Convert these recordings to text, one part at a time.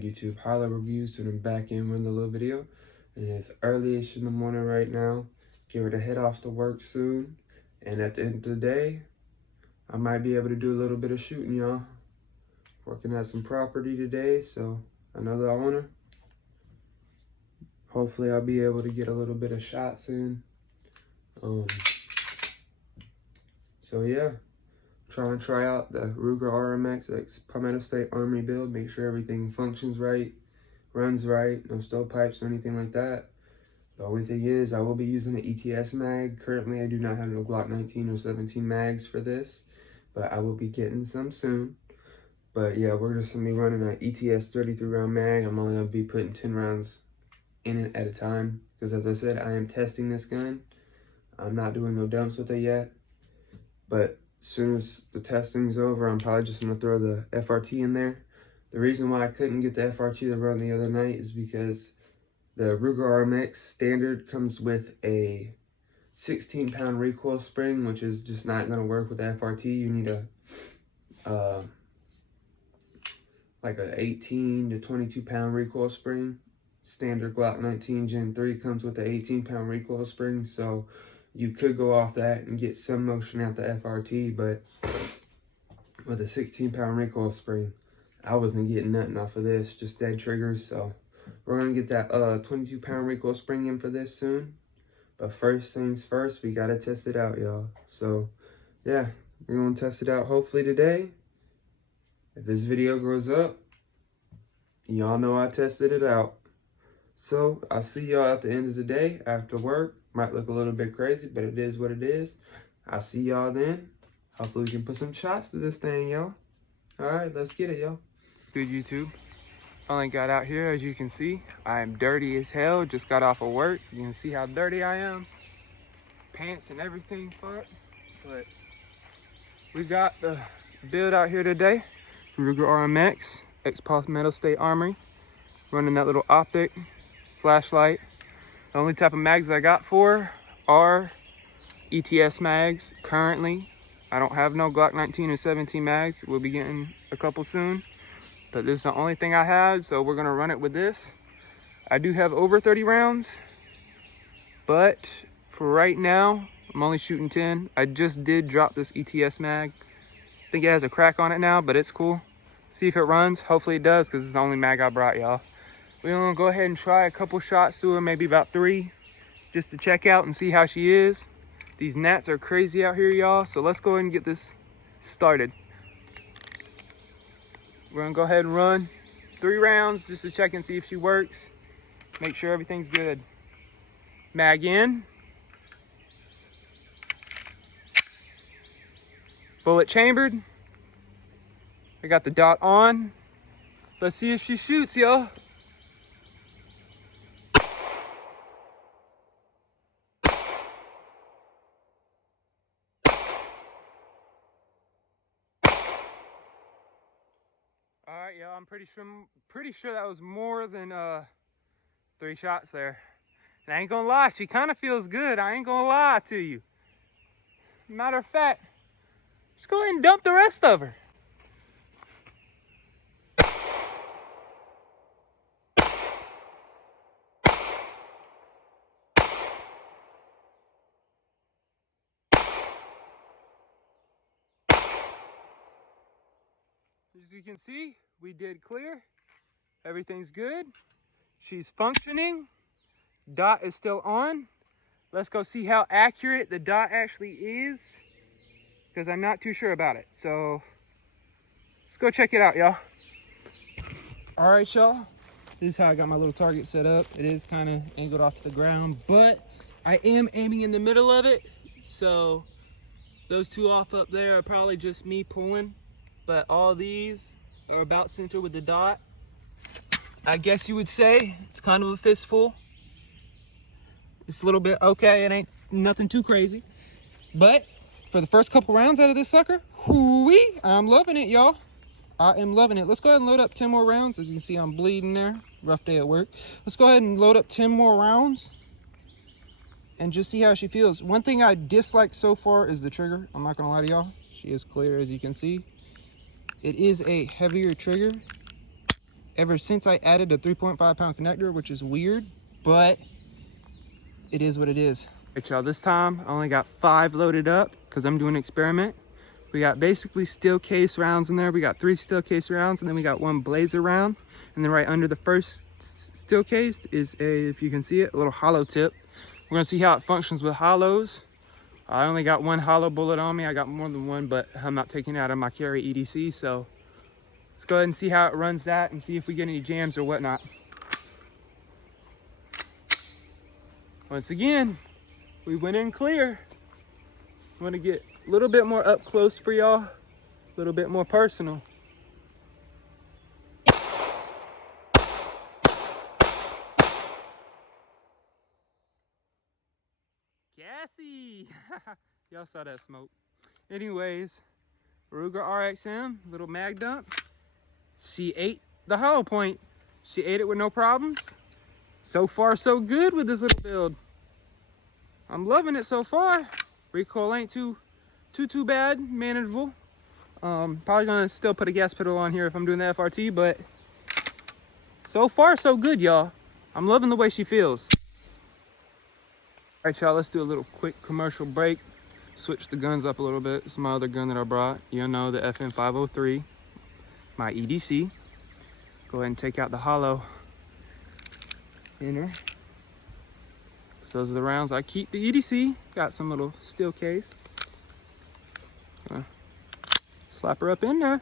good, YouTube? Holla reviews, so I'm back in with a little video. And it's early-ish in the morning right now. Get ready to head off to work soon. And at the end of the day, I might be able to do a little bit of shooting, y'all. Working at some property today, so I know the owner. Hopefully I'll be able to get a little bit of shots in. So yeah. Trying to try out the Ruger RMX X Palmetto State Armory build. Make sure everything functions right, runs right, no stovepipes or anything like that. The only thing is I will be using an ETS mag. Currently I do not have no Glock 19 or 17 mags for this, but I will be getting some soon. But yeah, we're just gonna be running an ETS 33 round mag. I'm only gonna be putting 10 rounds in it at a time, because as I said, I am testing this gun. I'm not doing no dumps with it yet, but as soon as the testing's over, I'm probably just gonna throw the FRT in there. The reason why I couldn't get the FRT to run the other night is because the Ruger RMX standard comes with a 16-pound recoil spring, which is just not gonna work with the FRT. You need a like a 18 to 22-pound recoil spring. Standard Glock 19 Gen 3 comes with an 18-pound recoil spring, so you could go off that and get some motion out the FRT, but with a 16-pound recoil spring, I wasn't getting nothing off of this, just dead triggers. So we're gonna get that 22-pound recoil spring in for this soon. But first things first, we gotta test it out, y'all. So yeah, we're gonna test it out hopefully today. If this video goes up, y'all know I tested it out. So I'll see y'all at the end of the day after work. Might look a little bit crazy, but it is what it is. I'll see y'all then. Hopefully we can put some shots to this thing, y'all. All right, let's get it, y'all. Good, YouTube. Finally got out here, as you can see. I am dirty as hell. Just got off of work. You can see how dirty I am. Pants and everything, fuck. But we got the build out here today. Ruger RMX X Palmetto State Armory. Running that little optic flashlight. The only type of mags I got for are ETS mags currently. I don't have no Glock 19 or 17 mags. We'll be getting a couple soon. But this is the only thing I have, so we're gonna run it with this. I do have over 30 rounds, but for right now, I'm only shooting 10. I just did drop this ETS mag. I think it has a crack on it now, but it's cool. See if it runs. Hopefully it does, because it's the only mag I brought, y'all. We're gonna go ahead and try a couple shots to her, maybe about 3, just to check out and see how she is. These gnats are crazy out here, y'all, so let's go ahead and get this started. We're gonna go ahead and run 3 rounds just to check and see if she works. Make sure everything's good. Mag in. Bullet chambered. I got the dot on. Let's see if she shoots, y'all. All right, y'all, I'm pretty sure that was more than 3 shots there. And I ain't gonna lie, she kind of feels good. I ain't gonna lie to you. Matter of fact, let's go ahead and dump the rest of her. As you can see, we did clear. Everything's good. She's functioning. Dot is still on. Let's go see how accurate the dot actually is, because I'm not too sure about it. So let's go check it out, y'all. All right, y'all. This is how I got my little target set up. It is kind of angled off to the ground, but I am aiming in the middle of it. So those 2 off up there are probably just me pulling. But all these are about center with the dot. I guess you would say it's kind of a fistful. It's a little bit okay, it ain't nothing too crazy. But for the first couple rounds out of this sucker, whoo-wee, I'm loving it, y'all. I am loving it. Let's go ahead and load up 10 more rounds. As you can see, I'm bleeding there. Rough day at work. Let's go ahead and load up 10 more rounds and just see how she feels. One thing I dislike so far is the trigger. I'm not gonna lie to y'all. She is clear, as you can see. It is a heavier trigger. ever since I added a 3.5 pound connector, which is weird, but it is what it is. Alright, y'all, this time I only got 5 loaded up because I'm doing an experiment. We got basically steel case rounds in there. We got 3 steel case rounds, and then we got 1 blazer round. And then right under the first steel case is a, if you can see it, a little hollow tip. We're gonna see how it functions with hollows. I only got 1 hollow bullet on me. I got more than 1, but I'm not taking it out of my carry EDC. So let's go ahead and see how it runs that and see if we get any jams or whatnot. Once again, we went in clear. I want to get a little bit more up close for y'all, a little bit more personal. Gassy! Y'all saw that smoke. Anyways, Ruger RXM, little mag dump. She ate the hollow point. She ate it with no problems. So far, so good with this little build. I'm loving it so far. Recoil ain't too bad, manageable. Probably gonna still put a gas pedal on here if I'm doing the FRT, but so far so good, y'all. I'm loving the way she feels. All right, y'all, let's do a little quick commercial break. Switch the guns up a little bit. It's my other gun that I brought. You know, the FN503, my EDC. Go ahead and take out the hollow inner. So those are the rounds I keep. The EDC got some little steel case. Slap her up in there.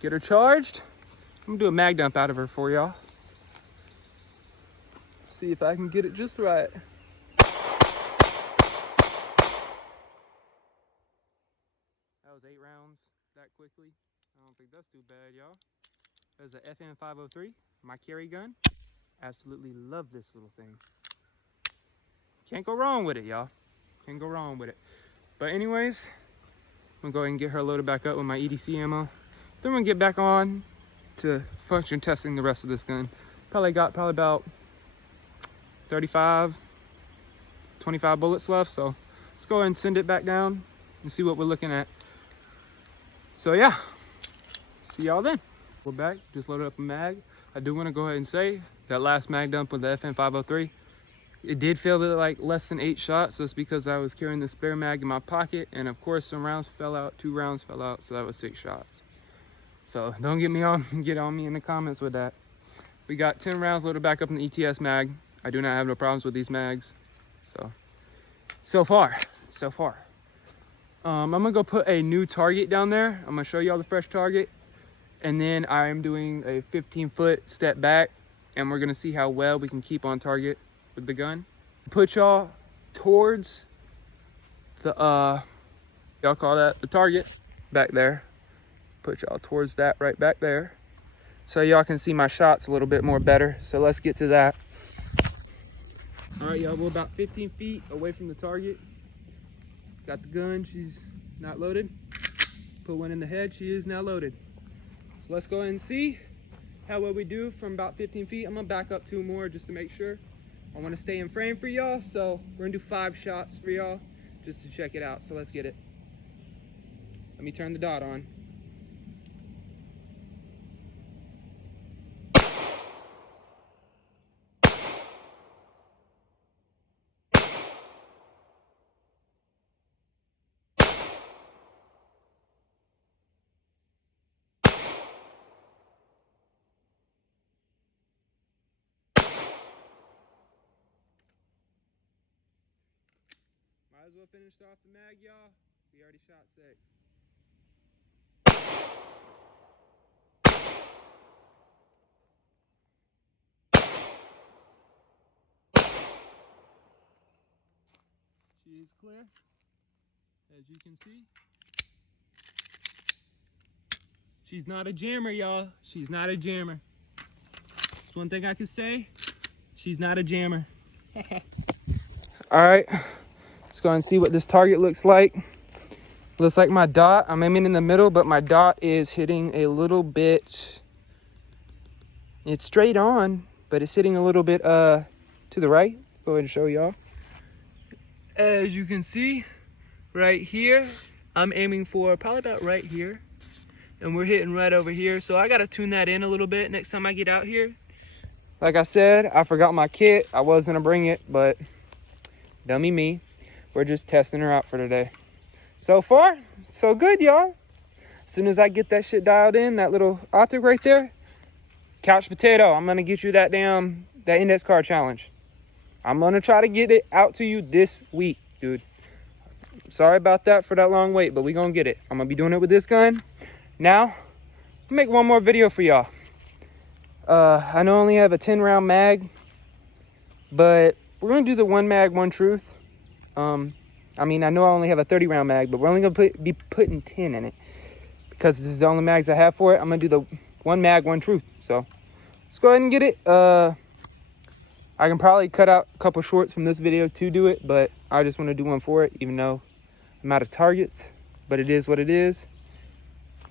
Get her charged. I'm gonna do a mag dump out of her for y'all. See if I can get it just right. That was 8 rounds that quickly. I don't think that's too bad, y'all. There's a FN503, my carry gun. Absolutely love this little thing. Can't go wrong with it, y'all. Can't go wrong with it. But anyways, I'm gonna go ahead and get her loaded back up with my EDC ammo. Then we're gonna get back on to function testing the rest of this gun. Probably about 35, 25 bullets left. So let's go ahead and send it back down and see what we're looking at. So yeah, see y'all then. We're back, just loaded up a mag. I do wanna go ahead and say that last mag dump with the FN503, it did feel like less than 8 shots. That's because I was carrying the spare mag in my pocket, and of course some rounds fell out, 2 rounds fell out, so that was 6 shots. So don't get on me in the comments with that. We got 10 rounds loaded back up in the ETS mag. I do not have no problems with these mags. So far. I'm gonna go put a new target down there. I'm gonna show y'all the fresh target, and then I'm doing a 15-foot step back, and we're gonna see how well we can keep on target with the gun. Put y'all towards the y'all call that the target back there. Put y'all towards that right back there, so y'all can see my shots a little bit more better. So let's get to that. All right, y'all, we're about 15 feet away from the target. Got the gun, she's not loaded. Put one in the head, she is now loaded. So let's go ahead and see how well we do from about 15 feet. I'm gonna back up 2 more just to make sure. I wanna stay in frame for y'all, so we're gonna do 5 shots for y'all just to check it out. So let's get it. Let me turn the dot on. Might as well finish off the mag, y'all. We already shot 6. She is clear, as you can see. She's not a jammer, y'all. She's not a jammer. That's one thing I can say. She's not a jammer. All right, let's go and see what this target looks like. Looks like my dot, I'm aiming in the middle, but my dot is hitting a little bit, it's straight on, but it's hitting a little bit to the right. Go ahead and show y'all. As you can see, right here, I'm aiming for probably about right here. and we're hitting right over here. So I gotta tune that in a little bit next time I get out here. Like I said, I forgot my kit. I was gonna bring it, but dummy me. We're just testing her out for today. So far, so good, y'all. As soon as I get that shit dialed in, that little optic right there, couch potato, I'm gonna get you that index card challenge. I'm gonna try to get it out to you this week, dude. Sorry about that for that long wait, but we gonna get it. I'm gonna be doing it with this gun. Now, I'll make one more video for y'all. I know I only have a 10 round mag, but we're gonna do the one mag, one truth. I mean, I know I only have a 30 round mag, but we're only gonna be putting 10 in it because this is the only mags I have for it. I'm gonna do the one mag, one truth. So let's go ahead and get it. I can probably cut out a couple shorts from this video to do it, but I just want to do one for it, even though I'm out of targets. But it is what it is.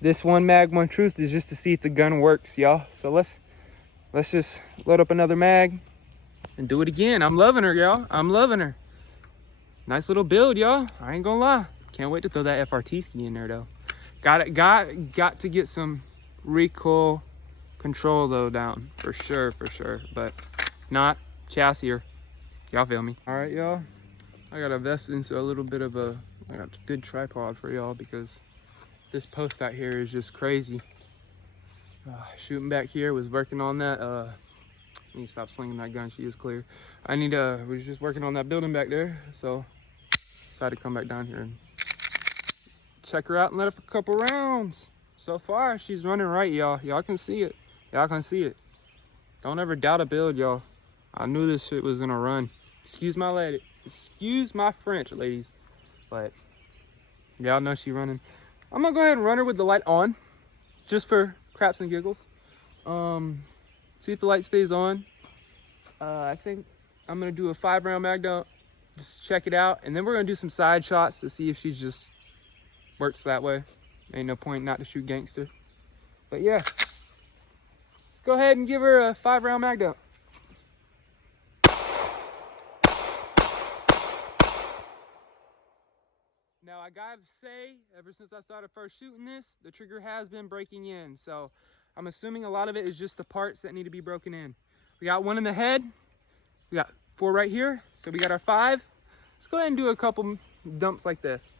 This one mag, one truth is just to see if the gun works, y'all. So let's just load up another mag and do it again. I'm loving her, y'all. I'm loving her. Nice little build, y'all. I ain't gonna lie. Can't wait to throw that FRT ski in there, though. Got to get some recoil control though down for sure, but not chassis. Y'all feel me? All right, y'all. I got to invest into a little bit of I got a good tripod for y'all because this post out here is just crazy. Shooting back here, was working on that. I need to stop slinging that gun. She is clear. Was just working on that building back there, so decided to come back down here and check her out and let her for a couple rounds. So far, she's running right, y'all. Y'all can see it. Y'all can see it. Don't ever doubt a build, y'all. I knew this shit was gonna run. Excuse my lady. Excuse my French, ladies. But y'all know she running. I'm gonna go ahead and run her with the light on, just for craps and giggles. See if the light stays on. I think I'm gonna do a 5 round mag dump, just check it out, and then we're gonna do some side shots to see if she just works that way. Ain't no point not to shoot gangster. But yeah, let's go ahead and give her a 5 round mag dump. Now I gotta say, ever since I started first shooting this, the trigger has been breaking in. So I'm assuming a lot of it is just the parts that need to be broken in. We got 1 in the head. We got 4 right here. So we got our 5. Let's go ahead and do a couple dumps like this.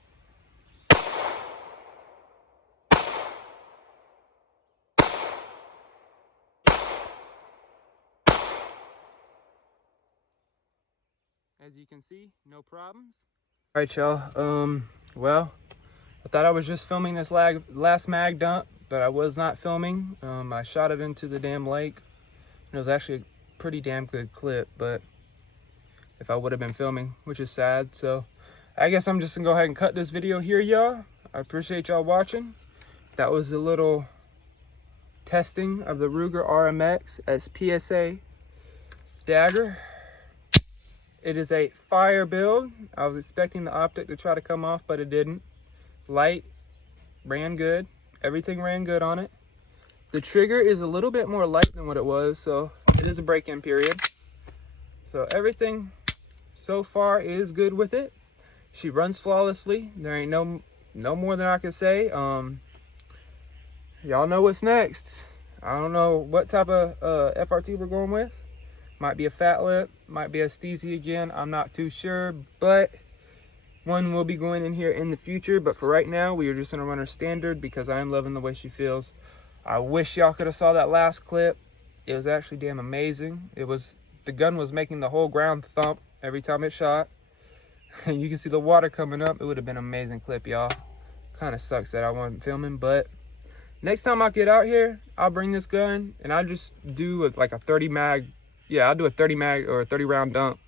As you can see, no problems. All right, y'all. Well, I thought I was just filming this last mag dump, but I was not filming. I shot it into the damn lake. It was actually a pretty damn good clip, but if I would have been filming, which is sad. So I guess I'm just gonna go ahead and cut this video here, y'all. I appreciate y'all watching. That was a little testing of the Ruger RMX as PSA dagger. It is a fire build. I was expecting the optic to try to come off, but it didn't. Light ran good. Everything ran good on it. The trigger is a little bit more light than what it was, so it is a break-in period. So everything so far is good with it. She runs flawlessly. There ain't no more than I can say. Y'all know what's next. I don't know what type of FRT we're going with. Might be a fat lip, might be a Steezy again, I'm not too sure, but one will be going in here in the future. But for right now, we are just gonna run her standard because I am loving the way she feels. I wish y'all could have saw that last clip. It was actually damn amazing. The gun was making the whole ground thump every time it shot. And you can see the water coming up. It would have been an amazing clip, y'all. Kind of sucks that I wasn't filming, but next time I get out here, I'll bring this gun and I'll just do like a 30 mag. Yeah, I'll do a 30 mag or a 30 round dump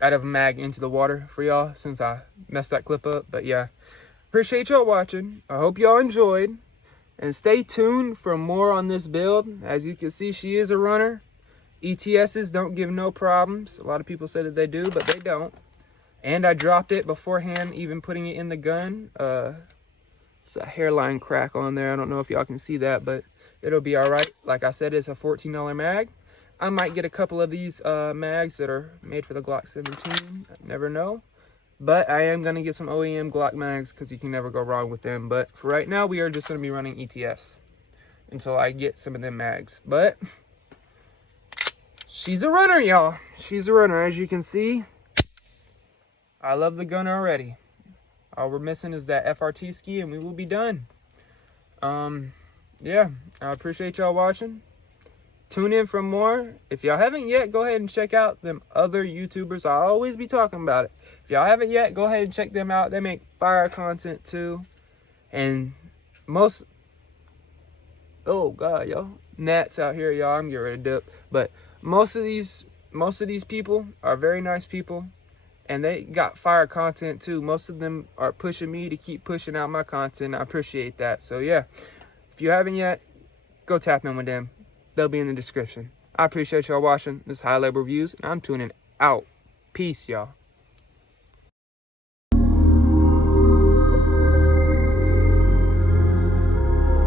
out of a mag into the water for y'all since I messed that clip up. But yeah, appreciate y'all watching. I hope y'all enjoyed, and stay tuned for more on this build. As you can see, she is a runner. ETSs don't give no problems. A lot of people say that they do, but they don't. And I dropped it beforehand, even putting it in the gun. It's a hairline crack on there. I don't know if y'all can see that, but it'll be all right. Like I said, it's a $14 mag. I might get a couple of these mags that are made for the Glock 17. I never know. But I am going to get some OEM Glock mags because you can never go wrong with them. But for right now, we are just going to be running ETS until I get some of them mags. But she's a runner, y'all. She's a runner. As you can see, I love the gun already. All we're missing is that FRT ski and we will be done. Yeah, I appreciate y'all watching. Tune in for more. If y'all haven't yet, go ahead and check out them other YouTubers. I'll always be talking about it. If y'all haven't yet, go ahead and check them out. They make fire content too. And most, oh God, y'all, gnats out here, y'all. I'm getting ready to dip. But most of these people are very nice people. And they got fire content too. Most of them are pushing me to keep pushing out my content. I appreciate that. So yeah, if you haven't yet, go tap in with them. They'll be in the description. I appreciate y'all watching. This is High Level Reviews, and I'm tuning out. Peace, y'all.